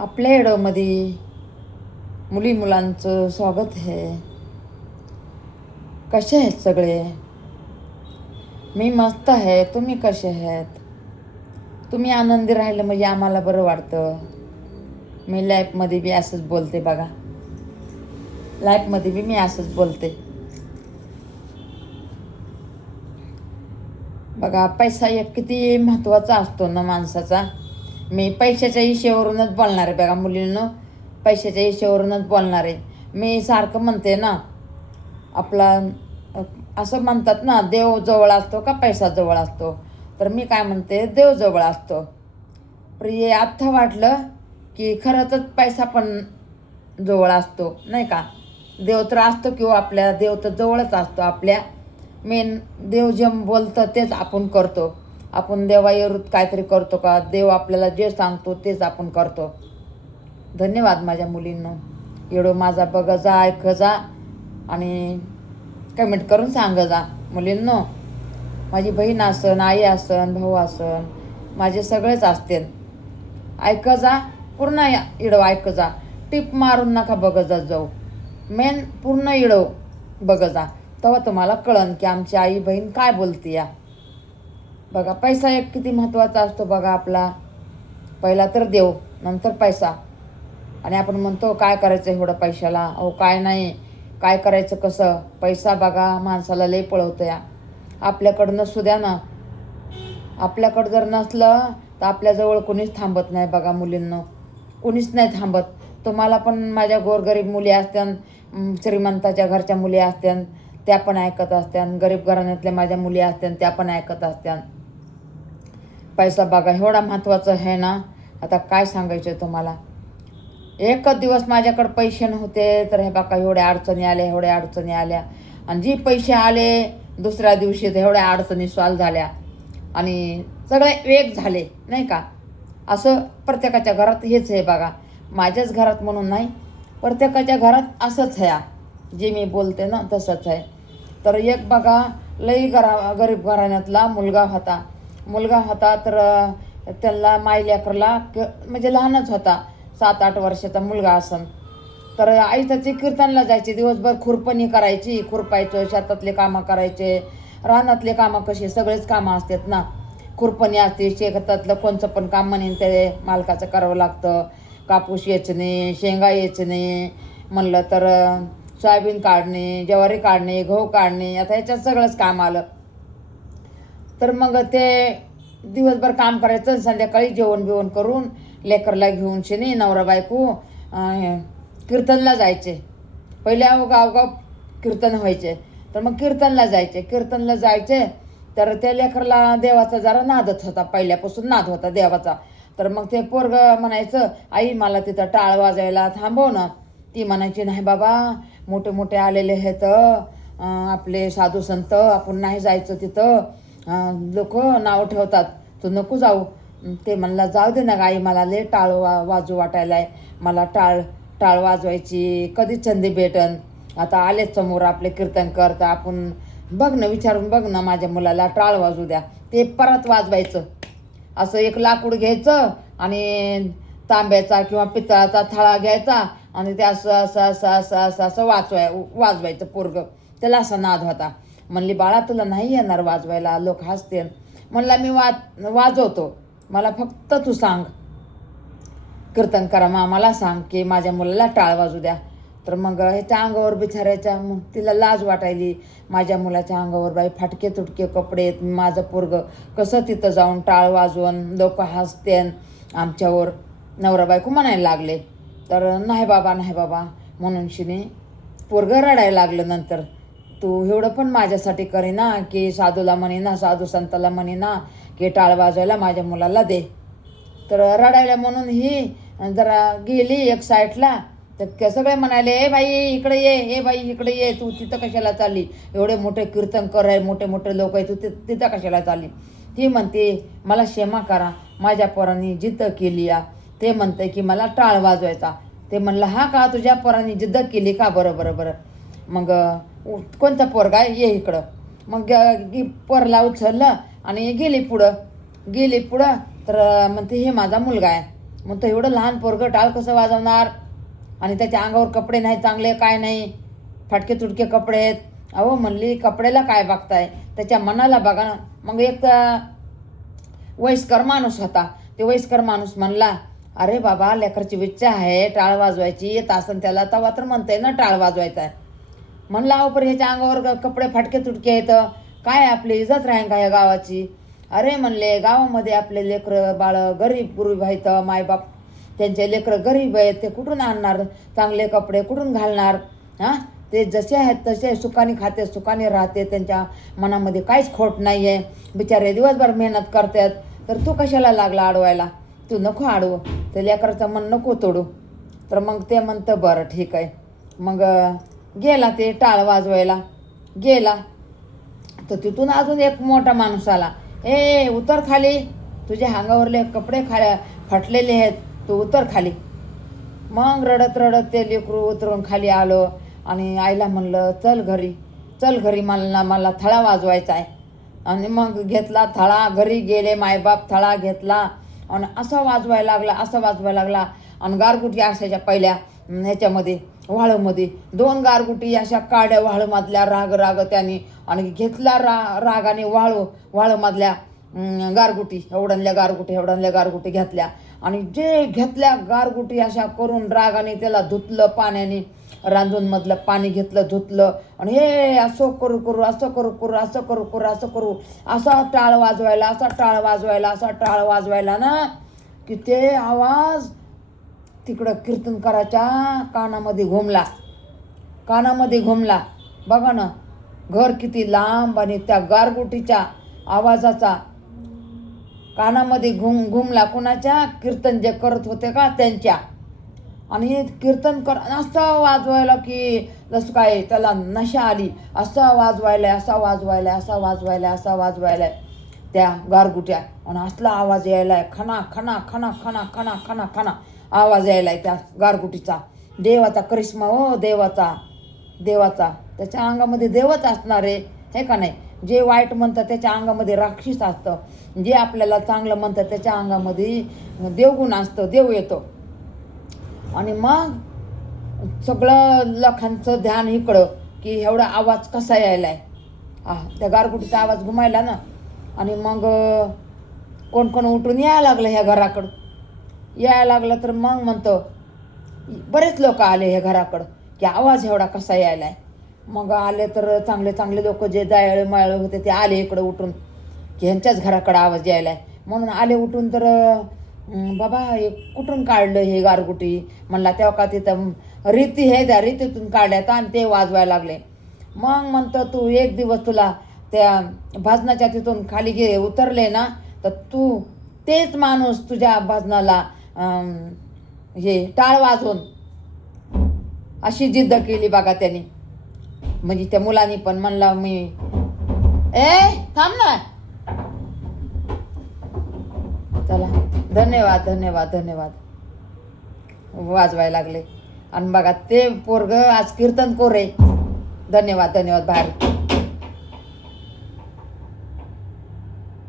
आपल्या येडोमध्ये मुली मुलांचं स्वागत आहे. कसे आहेत सगळे? मी मस्त आहे. तुम्ही कसे आहेत? तुम्ही आनंदी राहिलं म्हणजे आम्हाला बरं वाटतं. मी लाईफमध्ये बी असंच बोलते बघा. लाईफमध्ये बी मी असंच बोलते बघा. पैसा एक किती महत्त्वाचा असतो ना माणसाचा. मी पैशाच्या इशेवरूनच बोलणार आहे बघा मुलींनो. पैशाच्या इशेवरूनच बोलणार आहे. मी सारखं म्हणते ना, आपला असं म्हणतात ना, देव जवळ असतो का पैसा जवळ असतो? तर मी काय म्हणते, देव जवळ असतो. प्रिय आत्ता वाटलं की खरंच पैसा पण जवळ असतो नाही का. देव तर असतो किंवा आपल्या देव तर जवळच असतो आपल्या. मेन देव जे बोलतं तेच आपण करतो. आपण देवाविरुद्ध काहीतरी करतो का? देव आपल्याला जे सांगतो तेच आपण करतो. धन्यवाद माझ्या मुलींनो. एवढं माझा बघा जा, ऐक जा आणि कमेंट करून सांग जा मुलींनो. माझी बहीण असन, आई असन, भाऊ असन, माझे सगळेच असतील. ऐक जा पूर्ण. इडव ऐक जा. टिप मारून नका बघत जा जाऊ. मेन पूर्ण इडव बघ जा. तेव्हा तुम्हाला कळन की आमची आई बहीण काय बोलते या. बघा पैसा एक किती महत्त्वाचा असतो बघा आपला. पहिला तर देव, नंतर पैसा. आणि आपण म्हणतो काय करायचं एवढं पैशाला? अहो काय नाही, काय करायचं कसं? पैसा बघा माणसाला लई पळवतं या. आपल्याकडं नसू द्या ना. आपल्याकडं जर नसलं तर आपल्याजवळ कोणीच थांबत नाही बघा मुलींनो. कोणीच नाही थांबत. तुम्हाला पण माझ्या गोरगरीब मुली असत्यान, श्रीमंताच्या घरच्या मुली असत्यान, त्या पण ऐकत असत्यान. गरीब घराण्यातल्या माझ्या मुली असत्यान, त्या पण ऐकत असत्यान. पैसा बघा एवढा महत्त्वाचा आहे ना, आता काय सांगायचं तुम्हाला. एकच दिवस माझ्याकडे पैसे नव्हते तर हे बघा एवढ्या अडचणी आल्या, एवढ्या अडचणी आल्या. आणि जे पैसे आले दुसऱ्या दिवशी तर एवढ्या अडचणी सॉल्व झाल्या आणि सगळे वेग झाले नाही का. असं प्रत्येकाच्या घरात हेच आहे बघा. माझ्याच घरात म्हणून नाही, प्रत्येकाच्या घरात असंच आहे. जे मी बोलते ना तसंच आहे. तर एक बघा लई गरीब घराण्यातला मुलगा होता तर त्याला माई लेकरला म्हणजे लहानच होता, 7-8 वर्षाचा मुलगा असन. तर आई त्याची कीर्तनला जायची, दिवसभर खुरपणी करायची, खुरपायचं, शेतातले कामं करायचे, रानातले कामं कसे सगळेच कामं असतात ना. खुरपणी असते, शेतातलं कोणचं पण काम म्हणेन ते मालकाचं करावं लागतं. कापूस वेचणे, शेंगा वेचणे म्हणलं तर सोयाबीन काढणे, ज्वारी काढणे, गहू काढणे, आता ह्याच्यात सगळंच काम आलं. तर मग ते दिवसभर काम करायचं, संध्याकाळी जेवण बिवण करून लेकरला घेऊन शेणे नवरा बायको कीर्तनला जायचे. पहिले गावगाव कीर्तन व्हायचे तर मग कीर्तनला जायचे. तर त्या लेकरला देवाचा जरा नादच होता, पहिल्यापासून नाद होता देवाचा. तर मग ते पोरग म्हणायचं, आई मला तिथं टाळ वाजायला थांबव ना. ती म्हणायची नाही बाबा, मोठे मोठे आलेले आहेत आपले साधू संत, आपण नाही जायचं तिथं, लोक नाव ठेवतात, तू नको जाऊ. ते म्हणला जाऊ दे ना आई, मला लय टाळ वाजू वाटायलाय, मला टाळ वाजवायची कधी संधी भेटन. आता आलेच समोर आपले कीर्तन करता, आपण बघ ना, विचारून बघ ना माझ्या मुलाला टाळ वाजू द्या. ते परत वाजवायचं. असं एक लाकूड घ्यायचं आणि तांब्याचा किंवा पितळाचा थळा घ्यायचा आणि ते असं असं असं असं असं असं वाजवायचं पोरगं. त्याला असा नाद होता. म्हणली बाळा तुला नाही येणार वाजवायला, लोक हसतील. म्हणला मी वाजवतो, मला फक्त तू सांग, कीर्तन करा मला सांग की माझ्या मुलाला टाळ वाजू द्या. तर मग ह्याच्या अंगावर बिचारायच्या. मग तिला लाज वाटायली. माझ्या मुलाच्या अंगावर बाई फाटके तुटके कपडे आहेत, माझं पोरगं कसं तिथं जाऊन टाळ वाजवून, लोक हसतेन आमच्यावर. नवरा बायको म्हणायला लागले. तर नाही बाबा म्हणून शिने पोरगं रडायला लागलं. नंतर तू एवढं पण माझ्यासाठी करीना की साधूला म्हणेना, साधू संताला म्हणेना की टाळ वाजवायला माझ्या मुलाला दे. तर रडायला म्हणून ही जरा गेली एक साईडला. तर सगळे म्हणाले, ए बाई इकडे ये, ए बाई इकडे ये, तू तिथं कशाला चालली? एवढे मोठे कीर्तनकर आहे, मोठे मोठे लोक आहे, तू तिथं कशाला चालली? ती म्हणते मला क्षमा करा, माझ्या पोरांनी जिद्द केली या. ते म्हणते की मला टाळ वाजवायचा. ते म्हणलं हा का, तुझ्या पोरांनी जिद्द केली का? बरं. मग कोणता पोरगा आहे, ये इकडं. मग पोरला उचललं आणि गेली पुढं. तर म्हणते हे माझा मुलगा आहे. मग तर एवढं लहान पोरगं टाळ कसं वाजवणार, आणि त्याच्या अंगावर कपडे नाही चांगले, काय नाही, फाटके तुटके कपडे आहेत. अहो म्हणली कपड्याला काय बघताय, त्याच्या मनाला बघा ना. मग एक वयस्कर माणूस होता, ते वयस्कर माणूस म्हणला, अरे बाबा लेकरची इच्छा आहे टाळ वाजवायची, येत असन त्याला, तवा तर म्हणते ना टाळ वाजवायचा आहे. म्हणला अहो पण ह्याच्या अंगावर कपडे फाटके तुटके आहेत, काय आपली इज्जत राहीन का या गावाची. अरे म्हणले गावामध्ये आपले लेकरं बाळं गरीब गुरीब आहेत, मायबाप त्यांचे लेकरं गरीब आहेत, ते कुठून आणणार चांगले कपडे, कुठून घालणार. हां, ते जसे आहेत तसे सुखाने खाते, सुखाने राहते, त्यांच्या मनामध्ये काहीच खोट नाही आहे. बिचारे दिवसभर मेहनत करतात, तर तू कशाला लागला अडवायला, तू नको अडवू, ते लेकराचं मन नको तोडू. तर मग ते म्हणतं बरं ठीक आहे. मग गेला ते टाळ वाजवायला गेला, तर तिथून अजून एक मोठा माणूस आला, ए उतर खाली, तुझ्या अंगावरले कपडे फाटलेले आहेत, तू उतर खाली. मग रडत रडत ते लेकरू उतरून खाली आलो आणि आईला म्हणलं चल घरी मला थळा वाजवायचा आहे. आणि मग घेतला थळा, घरी गेले मायबाप, थळा घेतला आणि असा वाजवायला लागला. आणि गारगुटी असायच्या पहिल्या ह्याच्यामध्ये वाळूमध्ये, 2 गारगुटी अशा काड्या वाळूमधल्या राग त्याने, आणि घेतला रागाने वाळूमधल्या गारगुटी, एवढ्या गारगुटी घेतल्या. आणि जे घेतल्या गारगुटी अशा करून रागाने त्याला धुतलं पाण्याने, रांजूनमधलं पाणी घेतलं धुतलं, आणि हे असं करू असा टाळ वाजवायला ना, की ते आवाज तिकडं कीर्तनकाराच्या कानामध्ये घुमला. बघा ना घर किती लांब, आणि त्या गारगुटीच्या आवाजाचा कानामध्ये घुमला. कुणाच्या? कीर्तन जे करत होते का त्यांच्या. आणि कीर्तन असं वाजवायला की जसं काय त्याला नशा आली, असा वाजवायलाय त्या गारगुट्या. आणि असला आवाज यायलाय, खना आवाज यायलाय त्या गारगुटीचा. देवाचा करिश्मा हो, देवाचा त्याच्या अंगामध्ये देवच असणार आहे, हे का नाही. जे वाईट म्हणतात त्याच्या अंगामध्ये राक्षस असतं, जे आपल्याला चांगलं म्हणतात त्याच्या अंगामध्ये देवगुण असतं, देव येतो. आणि मग सगळं लोकांचं ध्यान इकडं की एवढा आवाज कसा यायलाय, त्या गारगुटीचा आवाज घुमायला ना. आणि मग कोण उठून यायला लागलं ह्या घराकडं, तर मग म्हणतो बरेच लोक आले ह्या घराकडं की आवाज एवढा कसा यायलाय. मग आले तर चांगले लोक जे दयाळे माळे होते ते आले इकडं उठून की ह्यांच्याच घराकडं आवाज यायलाय. म्हणून आले उठून, तर बाबा हे कुठून काढलं हे गारगुटी म्हणला. तेव्हा का तिथं रीती आहे, त्या रीतीतून काढल्यात आणि ते वाजवायला लागले. मग म्हणतो तू एक दिवस तुला त्या भजनाच्या तिथून खाली उतरले ना, तर तू तेच माणूस तुझ्या भजनाला हे टाळ वाजवून अशी जिद्द केली बघा त्यांनी. म्हणजे त्या मुलांनी पण म्हणला मी थांब ना. चला धन्यवाद. वाजवायला लागले आणि बघा ते पोरग आज कीर्तन कोरे. धन्यवाद बाहेर.